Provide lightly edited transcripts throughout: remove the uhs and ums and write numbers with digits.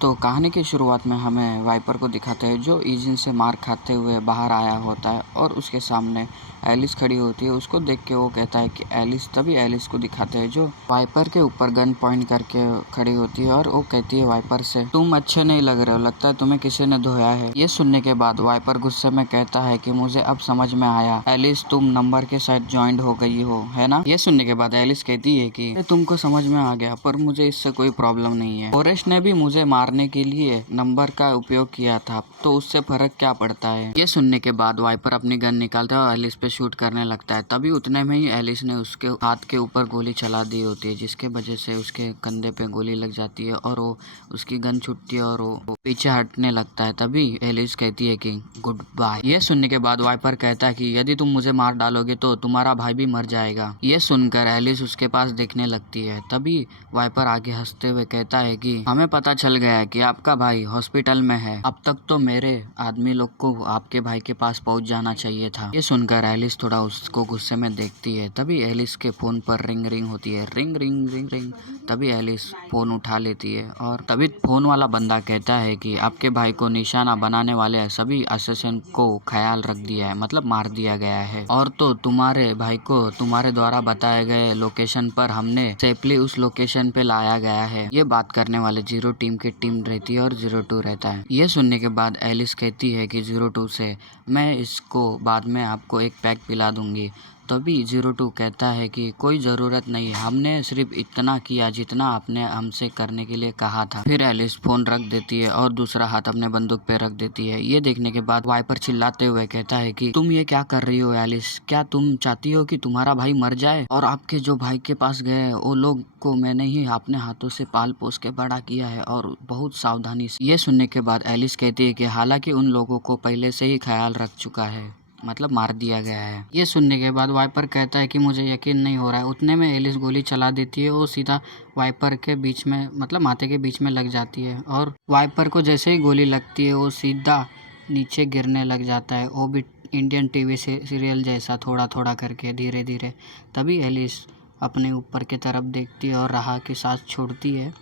तो कहानी की शुरुआत में हमें वाइपर को दिखाते हैं जो ईजिन से मार खाते हुए बाहर आया होता है और उसके सामने एलिस खड़ी होती है। उसको देख के वो कहता है कि एलिस, तभी एलिस को दिखाते हैं जो वाइपर के ऊपर गन पॉइंट करके खड़ी होती है और वो कहती है वाइपर से, तुम अच्छे नहीं लग रहे हो, लगता है तुम्हें किसी ने धोया है। ये सुनने के बाद वाइपर गुस्से में कहता है कि मुझे अब समझ में आया एलिस, तुम नंबर के साथ ज्वाइंट हो गई हो, है ना। ये सुनने के बाद एलिस कहती है कि तुमको समझ में आ गया, पर मुझे इससे कोई प्रॉब्लम नहीं है। ओरेश ने भी मुझे मारने के लिए नंबर का उपयोग किया था, तो उससे फर्क क्या पड़ता है। ये सुनने के बाद वाइपर अपनी गन निकालता है और एलिस पे शूट करने लगता है। तभी उतने में ही एलिस ने उसके हाथ के ऊपर गोली चला दी होती है, जिसके वजह से उसके कंधे पे गोली लग जाती है और वो उसकी गन छूटती है और वो पीछे हटने लगता है। तभी एलिस कहती है कि गुड बाय। ये सुनने के बाद वाइपर कहता है कि यदि तुम मुझे मार डालोगे तो तुम्हारा भाई भी मर जाएगा। ये सुनकर एलिस उसके पास देखने लगती है। तभी वाइपर आगे हंसते हुए कहता है कि हमें पता चल गया है कि आपका भाई हॉस्पिटल में है, अब तक तो मेरे आदमी लोग को आपके भाई के पास पहुंच जाना चाहिए था। ये सुनकर एलिस थोड़ा उसको गुस्से में देखती है। तभी एलिस के फोन पर रिंग रिंग होती है, रिंग रिंग रिंग रिंग। तभी एलिस फोन उठा लेती है और तभी फोन वाला बंदा कहता है कि आपके भाई को निशाना बनाने वाले सभी असैसिन को ख्याल रख दिया है, मतलब मार दिया गया है, और तो तुम्हारे भाई को तुम्हारे द्वारा बताए गए लोकेशन पर हमने सेफली उस लोकेशन पे लाया गया है। ये बात करने वाले 0 टीम की टीम रहती है और 02 रहता है। ये सुनने के बाद एलिस कहती है कि 02 से मैं इसको बाद में आपको एक पैक पिला दूंगी। तभी 02 कहता है कि कोई ज़रूरत नहीं, हमने सिर्फ इतना किया जितना आपने हमसे करने के लिए कहा था। फिर एलिस फोन रख देती है और दूसरा हाथ अपने बंदूक पे रख देती है। ये देखने के बाद वाइपर चिल्लाते हुए कहता है कि तुम ये क्या कर रही हो एलिस, क्या तुम चाहती हो कि तुम्हारा भाई मर जाए। और आपके जो भाई के पास गए वो लोग को मैंने ही अपने हाथों से पाल पोस के बड़ा किया है और बहुत सावधानी से। ये सुनने के बाद एलिस कहती है कि हालांकि उन लोगों को पहले से ही ख्याल रख चुका है, मतलब मार दिया गया है। ये सुनने के बाद वाइपर कहता है कि मुझे यकीन नहीं हो रहा है। उतने में एलिस गोली चला देती है, वो सीधा वाइपर के बीच में, मतलब माथे के बीच में लग जाती है और वाइपर को जैसे ही गोली लगती है वो सीधा नीचे गिरने लग जाता है, वो भी इंडियन टीवी से सीरियल जैसा थोड़ा थोड़ा करके धीरे धीरे। तभी एलिस अपने ऊपर की तरफ देखती है और राह की सांस छोड़ती है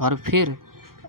और फिर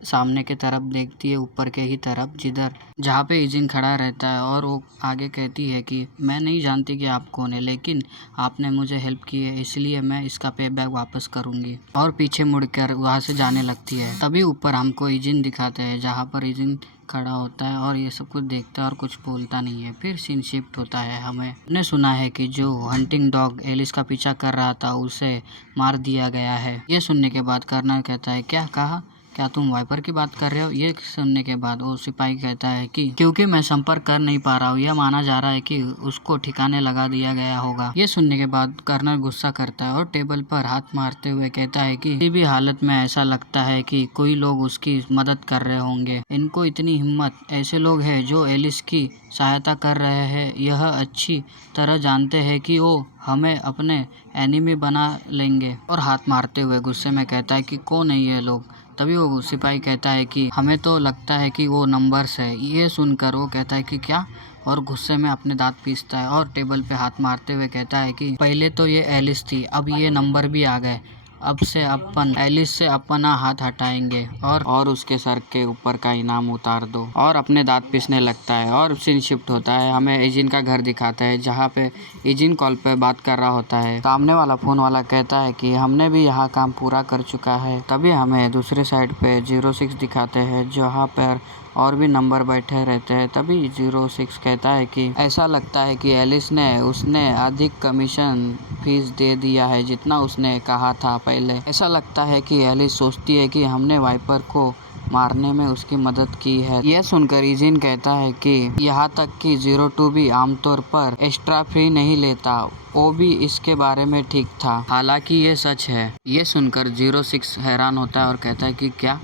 सामने की तरफ देखती है, ऊपर के ही तरफ जिधर जहाँ पे ईजिन खड़ा रहता है, और वो आगे कहती है कि मैं नहीं जानती कि आप कौन है, लेकिन आपने मुझे हेल्प की है इसलिए मैं इसका पे बैक वापस करूँगी। और पीछे मुड़कर वहाँ से जाने लगती है। तभी ऊपर हमको ईजिन दिखाते हैं जहाँ पर ईजिन खड़ा होता है और ये सब कुछ देखता है और कुछ बोलता नहीं है। फिर सीन शिफ्ट होता है। हमने सुना है कि जो हंटिंग डॉग एलिस का पीछा कर रहा था उसे मार दिया गया है। ये सुनने के बाद कर्नल कहता है क्या कहा, क्या तुम वाइपर की बात कर रहे हो। ये सुनने के बाद वो सिपाही कहता है कि क्योंकि मैं संपर्क कर नहीं पा रहा हूँ, यह माना जा रहा है कि उसको ठिकाने लगा दिया गया होगा। ये सुनने के बाद कर्नल गुस्सा करता है और टेबल पर हाथ मारते हुए कहता है कि किसी भी हालत में ऐसा लगता है कि कोई लोग उसकी मदद कर रहे होंगे। इनको इतनी हिम्मत, ऐसे लोग हैं जो एलिस की सहायता कर रहे हैं, यह अच्छी तरह जानते हैं कि वो हमें अपने एनिमी बना लेंगे। और हाथ मारते हुए गुस्से में कहता है कि कौन है ये लोग। तभी वो सिपाही कहता है कि हमें तो लगता है कि वो नंबर्स है। ये सुनकर वो कहता है कि क्या, और गुस्से में अपने दांत पीसता है और टेबल पे हाथ मारते हुए कहता है कि पहले तो ये एलिस थी, अब ये नंबर भी आ गए, अब से अपन एलिस से अपना हाथ हटाएंगे और उसके सर के ऊपर का इनाम उतार दो। और अपने दांत पीसने लगता है और सीन शिफ्ट होता है। हमें ईजिन का घर दिखाता है जहाँ पे ईजिन कॉल पे बात कर रहा होता है। सामने वाला फोन वाला कहता है कि हमने भी यहाँ काम पूरा कर चुका है। तभी हमें दूसरे साइड पे 06 दिखाते हैं जहाँ पर और भी नंबर बैठे रहते हैं। तभी 06 कहता है कि ऐसा लगता है कि एलिस ने उसने अधिक कमीशन फीस दे दिया है जितना उसने कहा था पहले। ऐसा लगता है कि एलिस सोचती है कि हमने वाइपर को मारने में उसकी मदद की है। यह सुनकर ईजिन कहता है कि यहाँ तक कि 02 भी आमतौर पर एक्स्ट्रा फी नहीं लेता, वो भी इसके बारे में ठीक था, हालांकि ये सच है। ये सुनकर 06 हैरान होता है और कहता है कि क्या,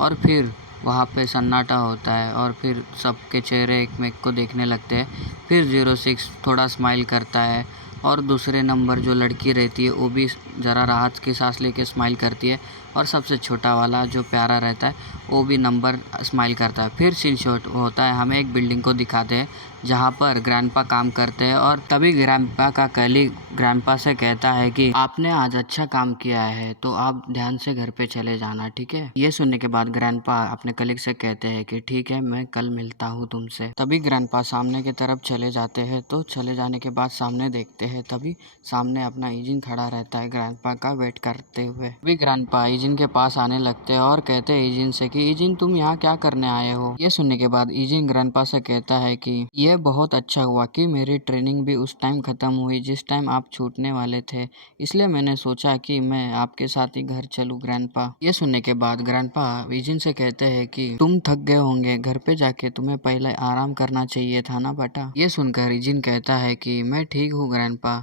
और फिर वहाँ पे सन्नाटा होता है और फिर सबके चेहरे एक मेक को देखने लगते हैं। फिर 06 थोड़ा स्माइल करता है और दूसरे नंबर जो लड़की रहती है वो भी ज़रा राहत की सांस लेके स्माइल करती है और सबसे छोटा वाला जो प्यारा रहता है वो भी नंबर स्माइल करता है। फिर सीन शॉट होता है, हमें एक बिल्डिंग को दिखाते हैं जहाँ पर ग्रैंडपा काम करते हैं और तभी ग्रैंडपा का कलीग ग्रैंडपा से कहता है कि आपने आज अच्छा काम किया है तो आप ध्यान से घर पे चले जाना, ठीक है। ये सुनने के बाद ग्रैंडपा अपने कलीग से कहते हैं कि ठीक है, मैं कल मिलता हूँ तुमसे। तभी ग्रैंडपा सामने की तरफ चले जाते हैं, तो चले जाने के बाद सामने देखते हैं, तभी सामने अपना ईजिन खड़ा रहता है ग्रैंडपा का वेट करते हुए। तभी ग्रैंडपा ईजिन के पास आने लगते हैं और कहते हैं ईजिन से कि ईजिन तुम यहाँ क्या करने आए हो। ये सुनने के बाद ईजिन ग्रैंडपा से कहता है कि ये बहुत अच्छा हुआ कि मेरी ट्रेनिंग भी उस टाइम खत्म हुई जिस टाइम आप छूटने वाले थे, इसलिए मैंने सोचा कि मैं आपके साथ ही घर चलूं ग्रैंडपा। ये सुनने के बाद ग्रैंडपा ईजिन से कहते हैं कि तुम थक गए होंगे, घर पे जाके तुम्हें पहले आराम करना चाहिए था ना बेटा। ये सुनकर ईजिन कहता है कि मैं ठीक हूँ ग्रैंडपा,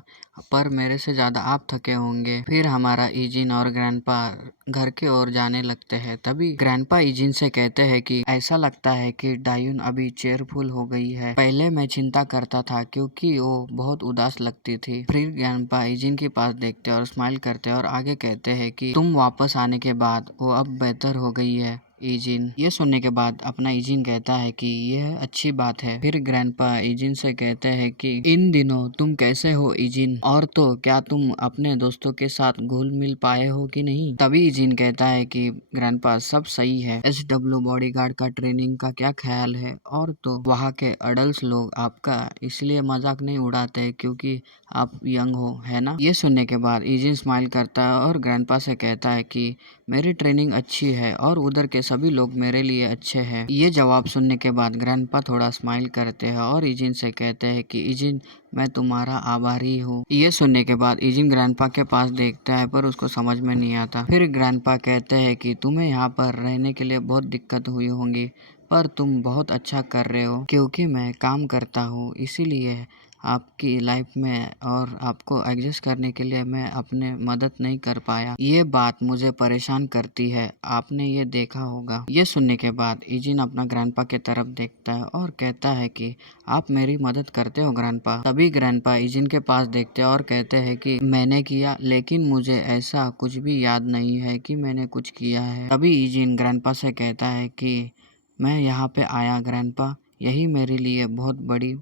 पर मेरे से ज्यादा आप थके होंगे। फिर हमारा ईजिन और ग्रैंडपा घर की ओर जाने लगते हैं। तभी ग्रैंडपा ईजिन से कहते हैं कि ऐसा लगता है कि डायून अभी चेयरफुल हो गई है, पहले मैं चिंता करता था क्योंकि वो बहुत उदास लगती थी। फिर ग्रैंडपा ईजिन के पास देखते और स्माइल करते और आगे कहते हैं कि तुम वापस आने के बाद वो अब बेहतर हो गई है ईजिन। ये सुनने के बाद अपना ईजिन कहता है कि यह अच्छी बात है। फिर ग्रैंडपा ईजिन से कहते हैं कि इन दिनों तुम कैसे हो ईजिन, और तो क्या तुम अपने दोस्तों के साथ घुल मिल पाए हो कि नहीं। तभी ईजिन कहता है कि ग्रैंडपा सब सही है, SW बॉडीगार्ड का ट्रेनिंग का क्या ख्याल है, और तो वहाँ के अडल्ट लोग आपका इसलिए मजाक नहीं उड़ाते क्योंकि आप यंग हो, है ना। ये सुनने के बाद ईजिन स्माइल करता है और ग्रैंडपा से कहता है कि मेरी ट्रेनिंग अच्छी है और उधर के सभी लोग मेरे लिए अच्छे हैं। ये जवाब सुनने के बाद ग्रैंडपा थोड़ा स्माइल करते हैं और ईजिन से कहते हैं कि ईजिन मैं तुम्हारा आभारी हूँ। ये सुनने के बाद ईजिन ग्रैंडपा के पास देखता है पर उसको समझ में नहीं आता। फिर ग्रैंडपा कहते हैं कि तुम्हें यहाँ पर रहने के लिए बहुत दिक्कत हुई होंगी, पर तुम बहुत अच्छा कर रहे हो क्योंकि मैं काम करता हूँ, इसीलिए आपकी लाइफ में और आपको एडजस्ट करने के लिए मैं अपने मदद नहीं कर पाया। ये बात मुझे परेशान करती है, आपने ये देखा होगा। ये सुनने के बाद ईजिन अपना ग्रैंडपा के तरफ देखता है और कहता है कि आप मेरी मदद करते हो ग्रैंडपा। तभी ग्रैंडपा ईजिन के पास देखते हैं और कहते हैं कि मैंने किया, लेकिन मुझे ऐसा कुछ भी याद नहीं है कि मैंने कुछ किया है। तभी ईजिन ग्रैंडपा से कहता है कि मैं यहाँ पे आया ग्रैंडपा, यही मेरे लिए बहुत बड़ी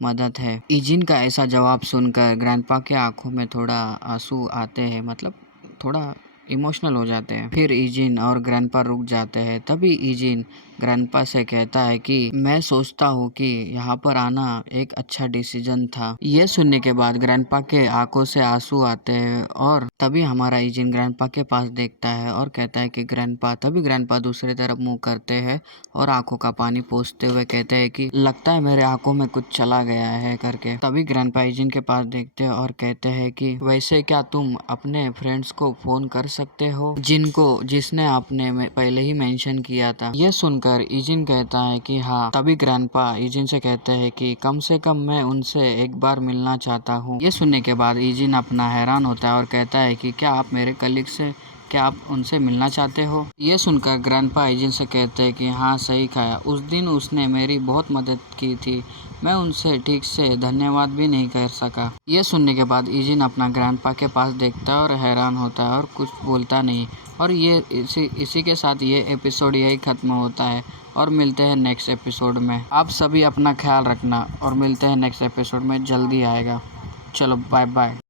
मदद है। ईजिन का ऐसा जवाब सुनकर ग्रैंडपा के आंखों में थोड़ा आंसू आते हैं, मतलब थोड़ा इमोशनल हो जाते हैं। फिर ईजिन और ग्रैंडपा रुक जाते हैं। तभी ईजिन ग्रैंडपा से कहता है कि मैं सोचता हूँ कि यहाँ पर आना एक अच्छा डिसीजन था। ये सुनने के बाद ग्रैंडपा के आंखों से आंसू आते हैं और तभी हमारा ईजिन ग्रैंडपा के पास देखता है और कहता है कि ग्रैंडपा। तभी ग्रैंडपा दूसरी तरफ मुंह करते हैं और आंखों का पानी पोंछते हुए कहते हैं कि लगता है मेरे आंखों में कुछ चला गया है करके। तभी ग्रैंडपा ईजिन के पास देखते हैं और कहते हैं कि वैसे क्या तुम अपने फ्रेंड्स को फोन कर सकते हो जिसने आपने पहले ही मेंशन किया था। ये सुनकर ईजिन कहता है कि हाँ। तभी ग्रैंडपा ईजिन से कहते हैं कि कम से कम मैं उनसे एक बार मिलना चाहता हूँ। ये सुनने के बाद ईजिन अपना हैरान होता है और कहता है कि क्या आप उनसे मिलना चाहते हो। ये सुनकर ग्रैंडपा ईजिन से कहते हैं कि हाँ सही कहा, उस दिन उसने मेरी बहुत मदद की थी, मैं उनसे ठीक से धन्यवाद भी नहीं कर सका। ये सुनने के बाद ईजिन अपना ग्रैंडपा के पास देखता है और हैरान होता है और कुछ बोलता नहीं। और ये इसी के साथ ये एपिसोड यही खत्म होता है और मिलते हैं नेक्स्ट एपिसोड में। आप सभी अपना ख्याल रखना और मिलते हैं नेक्स्ट एपिसोड में, जल्दी आएगा। चलो बाय बाय।